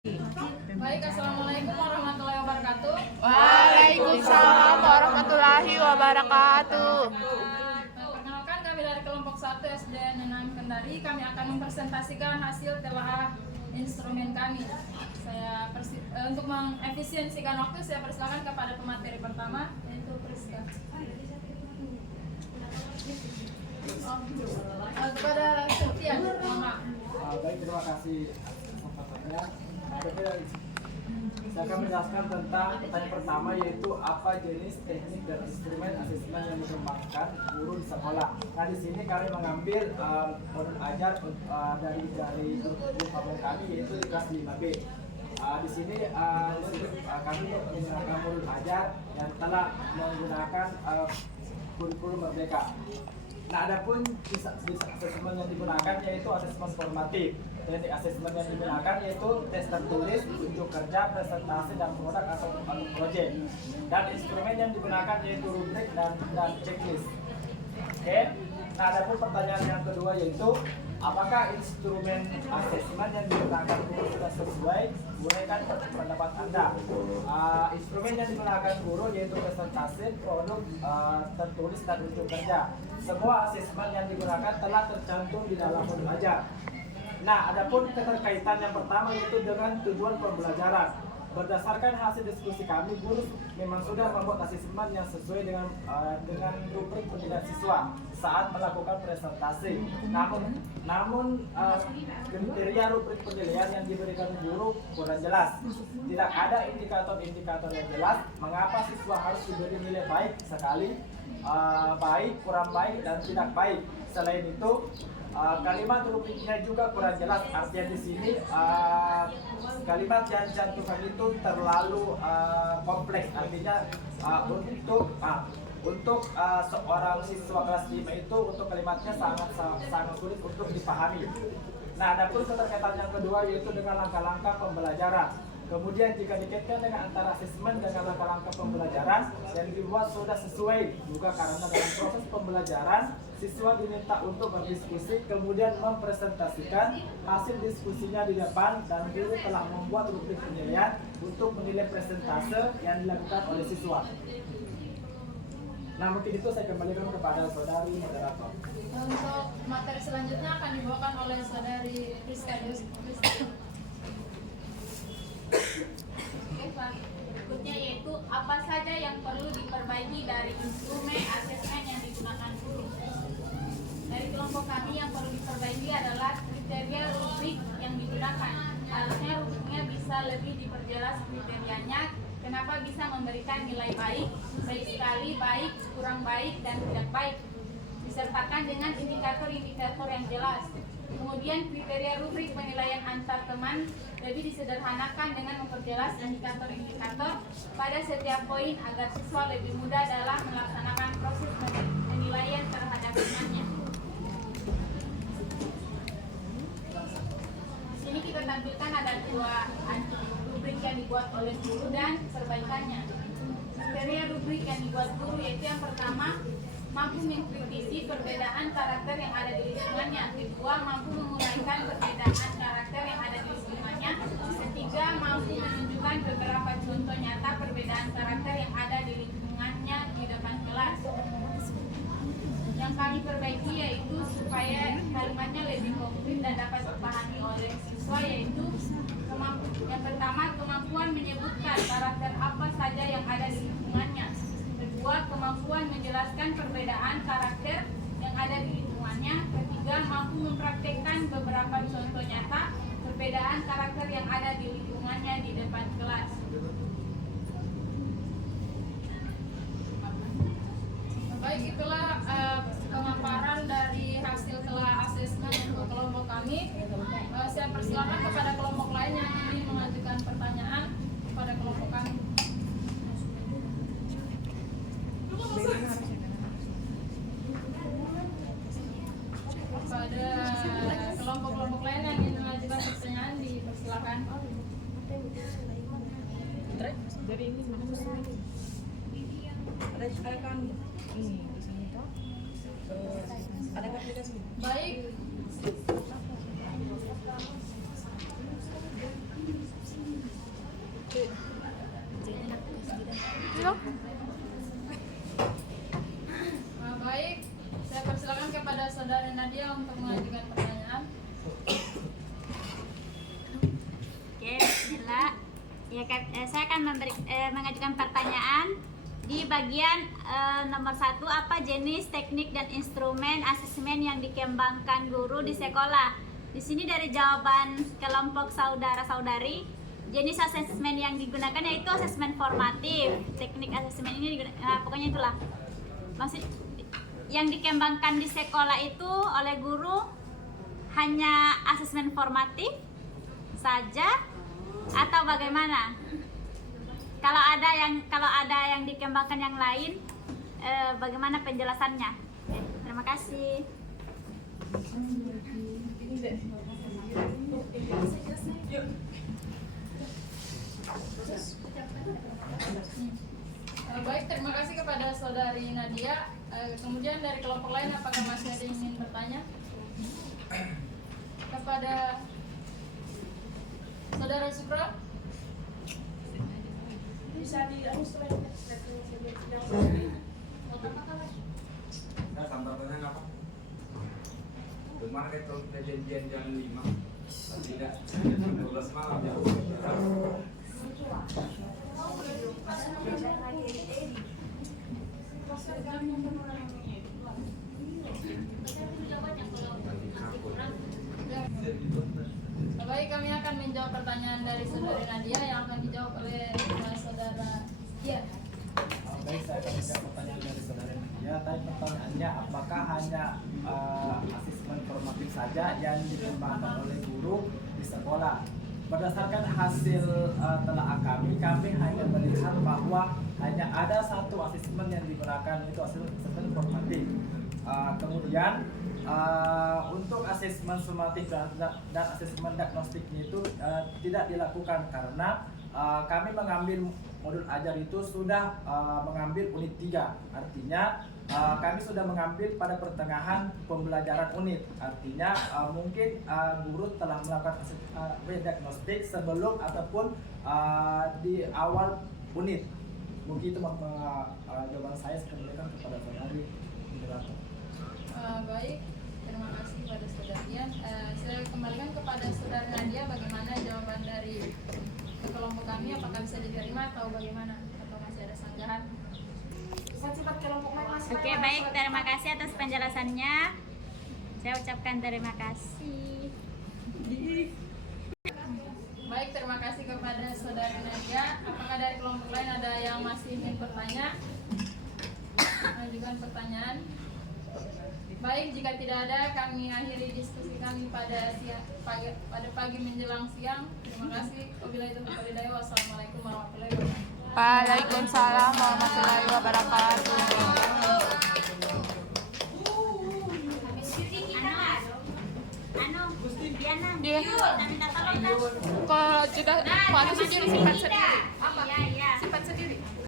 Baik, assalamualaikum warahmatullahi wabarakatuh. Waalaikumsalam warahmatullahi wabarakatuh. Perkenalkan, kami dari kelompok 1 SD Nenang Kendari. Kami akan mempresentasikan hasil telaah instrumen kami. Untuk mengefisiensikan waktu, saya persilakan kepada pemateri pertama, yaitu Priska. Kepada Septian, baik, terima kasih kesempatannya. Saya akan menjelaskan tentang pertanyaan pertama, yaitu apa jenis teknik dan instrumen asesmen yang dikembangkan guru di sekolah. Nah, di sini kami mengambil modul ajar dari guru kampung kami, yaitu di kelas 5B. Di sini kami menggunakan modul ajar yang telah menggunakan kurikulum Merdeka. Nah, adapun asesmen yang digunakan yaitu asesmen formatif. Teknik asesmen yang digunakan yaitu tes tertulis, unjuk kerja, presentasi, dan produk atau proyek. Dan instrumen yang digunakan yaitu rubrik dan checklist. Oke. Nah, adapun pertanyaan yang kedua yaitu apakah instrumen asesmen yang digunakan guru sudah sesuai? Gunakan pendapat Anda. Instrumen yang digunakan guru yaitu presentasi, produk tertulis, dan unjuk kerja. Semua asesmen yang digunakan telah tercantum di dalam modul ajar. Nah, adapun keterkaitan yang pertama yaitu dengan tujuan pembelajaran. Berdasarkan hasil diskusi kami, guru memang sudah membuat asesmen yang sesuai dengan rubrik penilaian siswa saat melakukan presentasi. Namun kriteria rubrik penilaian yang diberikan guru kurang jelas. Tidak ada indikator-indikator yang jelas mengapa siswa harus diberi nilai baik sekali, baik, kurang baik, dan tidak baik. Selain itu, kalimat rubriknya juga kurang jelas. Artinya di sini kalimat yang cantumkan itu terlalu kompleks. Artinya untuk seorang siswa kelas 5 itu untuk kalimatnya sangat sulit untuk dipahami. Nah, adapun keterkaitan yang kedua yaitu dengan langkah-langkah pembelajaran. Kemudian jika dikaitkan dengan antara asesmen dengan langkah-langkah pembelajaran yang dibuat sudah sesuai juga, karena dalam proses pembelajaran siswa diminta untuk berdiskusi kemudian mempresentasikan hasil diskusinya di depan, dan guru telah membuat rubrik penilaian untuk menilai presentase yang dilakukan oleh siswa. Nah, mungkin itu saya kembalikan kepada saudari moderator. Untuk materi selanjutnya akan dibawakan oleh saudari Priska. Berikutnya yaitu apa saja yang perlu diperbaiki dari instrumen asesmen yang digunakan guru. Dari kelompok kami yang perlu diperbaiki adalah kriteria rubrik yang digunakan. Harusnya rubriknya bisa lebih diperjelas kriterianya, kenapa bisa memberikan nilai baik, baik sekali, baik, kurang baik, dan tidak baik, disertakan dengan indikator-indikator yang jelas. Kemudian kriteria rubrik penilaian antar teman lebih disederhanakan dengan memperjelas indikator-indikator pada setiap poin agar siswa lebih mudah dalam melaksanakan proses penilaian terhadap temannya. Di sini kita tampilkan ada dua rubrik yang dibuat oleh guru dan perbaikannya. Kriteria rubrik yang dibuat guru yaitu yang pertama, mampu mengkritisi perbedaan karakter yang ada di lingkungannya. Kedua, mampu menguraikan perbedaan karakter yang ada di lingkungannya. Ketiga, mampu menunjukkan beberapa contoh nyata perbedaan karakter yang ada di lingkungannya di depan kelas. Yang kami perbaiki yaitu supaya kalimatnya lebih konkret dan dapat dipahami oleh siswa, yaitu yang pertama, kemampuan menyebutkan karakter apa saja yang ada di lingkungannya. Kedua, kemampuan menjelaskan perbedaan karakter yang ada di lingkungannya. Ketiga, mampu mempraktekkan beberapa contoh nyata perbedaan karakter yang ada di lingkungannya di depan kelas. Baik, itulah pemaparan dari hasil telah asesmen untuk kelompok kami. Saya persilakan kepada kelompok lain yang ingin mengajukan pertanyaan kepada kelompok kami. Pada kelompok-kelompok lain yang ingin mengajukan pertanyaan, dipersilakan. Dari ini ada kan ini di sini toh. Ada aplikasi. Baik, toh? Baik, saya persilakan kepada Saudari Nadia untuk mengajukan pertanyaan. Oke, bismillah. Ya, saya akan mengajukan pertanyaan di bagian nomor 1. Apa jenis teknik dan instrumen asesmen yang dikembangkan guru di sekolah? Di sini dari jawaban kelompok saudara-saudari, jenis asesmen yang digunakan yaitu asesmen formatif. Teknik asesmen ini pokoknya itulah. Maksud yang dikembangkan di sekolah itu oleh guru hanya asesmen formatif saja atau bagaimana? Kalau ada yang dikembangkan yang lain, bagaimana penjelasannya? Terima kasih. Baik, terima kasih kepada Saudari Nadia. Kemudian dari kelompok lain, apakah masih ada yang ingin bertanya? Kepada Saudara Sukro? Nah, sambatannya apa? Kemarin itu perjanjian jam 5. Tidak, 12 malam ya. Baik, kami akan menjawab pertanyaan dari Saudari Nadia yang akan dijawab oleh Saudara. Iya. Baik, saya akan menjawab pertanyaan dari Saudari Nadia. Tadi pertanyaannya, apakah hanya asesmen formatif saja yang dikembangkan oleh guru di sekolah? Berdasarkan hasil telaah kami hanya melihat bahwa hanya ada satu asesmen yang digunakan, itu asesmen formatif. Kemudian untuk asesmen sumatif dan asesmen diagnostiknya itu tidak dilakukan karena kami mengambil modul ajar itu sudah mengambil unit 3. Artinya kami sudah mengambil pada pertengahan pembelajaran unit. Artinya mungkin guru telah melakukan diagnostik sebelum ataupun di awal unit. Mungkin itu jawaban saya kembalikan kepada saudari moderator. Baik, terima kasih kepada Saudari. Saya kembalikan kepada Saudari Nadia, bagaimana jawaban dari kelompok kami, apakah bisa diterima atau bagaimana, atau masih ada sanggahan? Oke, baik, terima kasih atas penjelasannya. Saya ucapkan terima kasih. Baik, terima kasih kepada Saudari Nadia. Apakah dari kelompok lain ada yang masih ingin bertanya? Mengajukan pertanyaan. Baik, jika tidak ada, kami akhiri diskusi kami pada pagi menjelang siang. Terima kasih. Wabillahi taufiq wal hidayah. Wassalamualaikum warahmatullahi wabarakatuh. Waalaikumsalam warahmatullahi wabarakatuh. Diana, Dia. kita minta tolong dah. Kalau sudah, kalau sudah simpan sendiri.